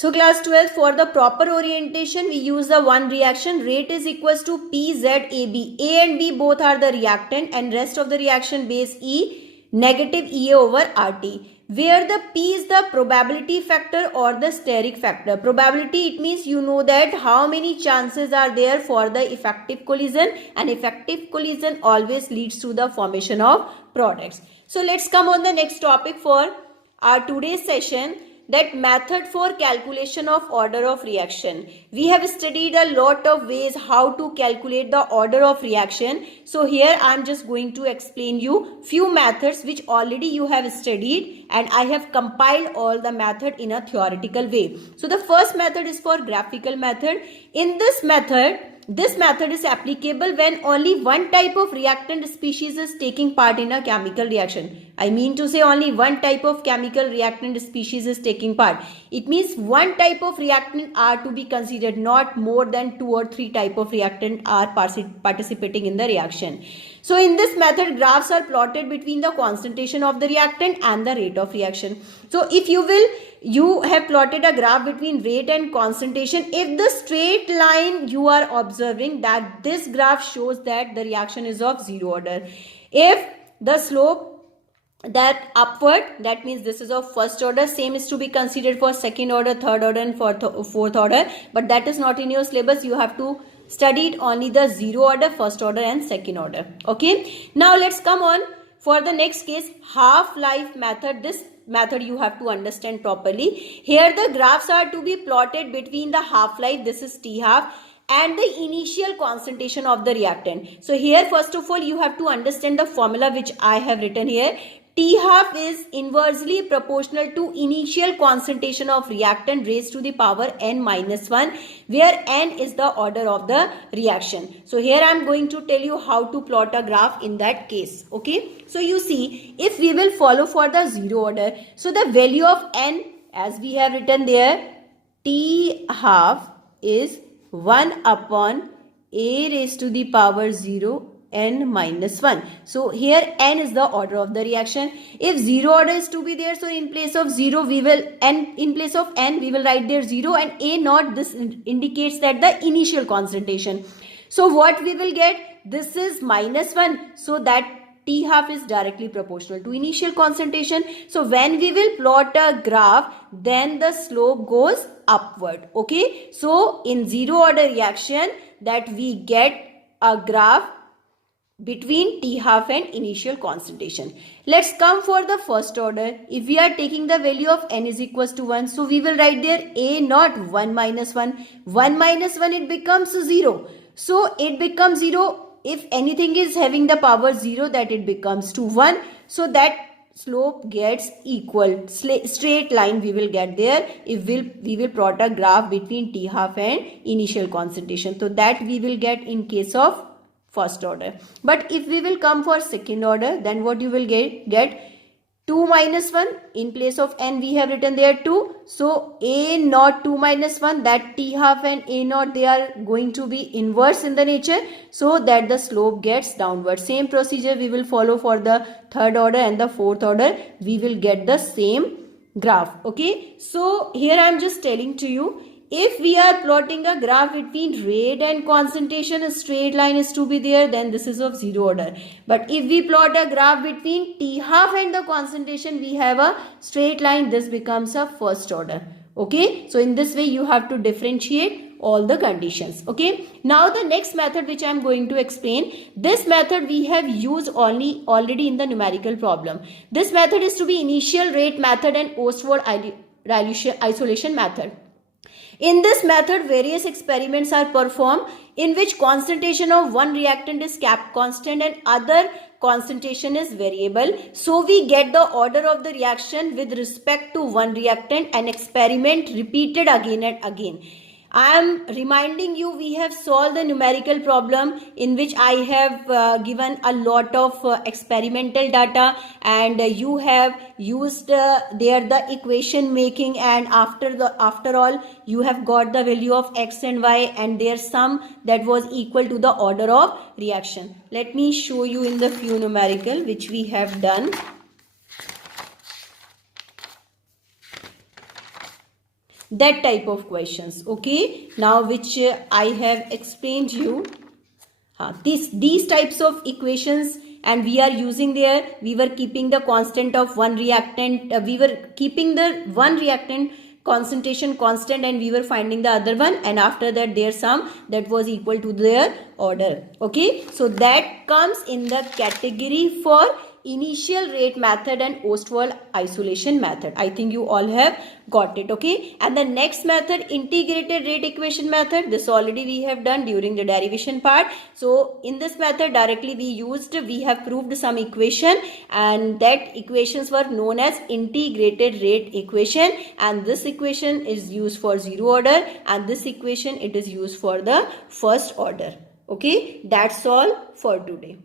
So class 12, for the proper orientation, we use the one reaction. Rate is equals to PZAB. A and B both are the reactant and rest of the reaction base E, negative EA over RT. Where the P is the probability factor or the steric factor. Probability, it means you know that how many chances are there for the effective collision, and effective collision always leads to the formation of products. So let's come on the next topic for our today's session, that method for calculation of order of reaction. We have studied a lot of ways how to calculate the order of reaction. So here I am just going to explain you few methods which already you have studied, and I have compiled all the method in a theoretical way. So the first method is for graphical method. In this method is applicable when only one type of reactant species is taking part in a chemical reaction. I mean to say only one type of chemical reactant species is taking part. It means one type of reactant are to be considered, not more than 2 or 3 type of reactant are participating in the reaction. So in this method, graphs are plotted between the concentration of the reactant and the rate of reaction. So if you have plotted a graph between rate and concentration. If the straight line you are observing, that this graph shows that the reaction is of zero order. If the slope that upward, that means this is of first order. Same is to be considered for second order, third order and fourth order, but that is not in your syllabus. You have to study it only the zero order, first order and second order. Okay, now let's come on for the next case, half-life method. This method you have to understand properly. Here the graphs are to be plotted between the half-life, this is T half, and the initial concentration of the reactant. So here first of all you have to understand the formula which I have written here. T half is inversely proportional to initial concentration of reactant raised to the power n minus 1, where n is the order of the reaction. So here I am going to tell you how to plot a graph in that case. Okay, so you see, if we will follow for the zero order, so the value of n, as we have written there, T half is 1 upon a raised to the power 0 n minus 1. So here n is the order of the reaction. If zero order is to be there, so in place of 0 we will in place of n we will write there 0 and a naught. This indicates that the initial concentration. So what we will get, this is minus 1, so that T half is directly proportional to initial concentration. So when we will plot a graph, then the slope goes upward. Okay, so in zero order reaction, that we get a graph between T half and initial concentration. Let's come for the first order. If we are taking the value of n is equals to 1, so we will write there a naught 1 minus 1. 1 minus 1, it becomes 0. So it becomes 0. If anything is having the power 0, that it becomes to 1. So that slope gets equal. Straight line we will get there if we will plot a graph between T half and initial concentration. So that we will get in case of first order. But if we will come for second order, then what you will get 2 minus 1, in place of n we have written there 2. So a naught 2 minus 1, that T half and a naught, they are going to be inverse in the nature, so that the slope gets downward. Same procedure we will follow for the third order and the fourth order. We will get the same graph. Okay, so here I am just telling to you, if we are plotting a graph between rate and concentration, a straight line is to be there, then this is of zero order. But if we plot a graph between T half and the concentration, we have a straight line, this becomes a first order. Okay, so in this way you have to differentiate all the conditions. Okay, now the next method which I am going to explain, this method we have used already in the numerical problem. This method is to be initial rate method and Ostwald isolation method. In this method, various experiments are performed in which concentration of one reactant is kept constant and other concentration is variable. So we get the order of the reaction with respect to one reactant, and experiment repeated again and again. I am reminding you, we have solved the numerical problem in which I have given a lot of experimental data, and you have used there the equation making, and after all you have got the value of x and y and their sum that was equal to the order of reaction. Let me show you in the few numerical which we have done. that type of questions. Okay, now which I have explained you, these types of equations, and we are using there, we were keeping the constant of one reactant, we were keeping the one reactant concentration constant, and we were finding the other one, and after that their sum that was equal to their order. Okay, so that comes in the category for initial rate method and Ostwald isolation method. I think you all have got it. Okay, and the next method, integrated rate equation method, this already we have done during the derivation part. So in this method directly we have proved some equation, and that equations were known as integrated rate equation, and this equation is used for zero order, and this equation it is used for the first order. Okay, that's all for today.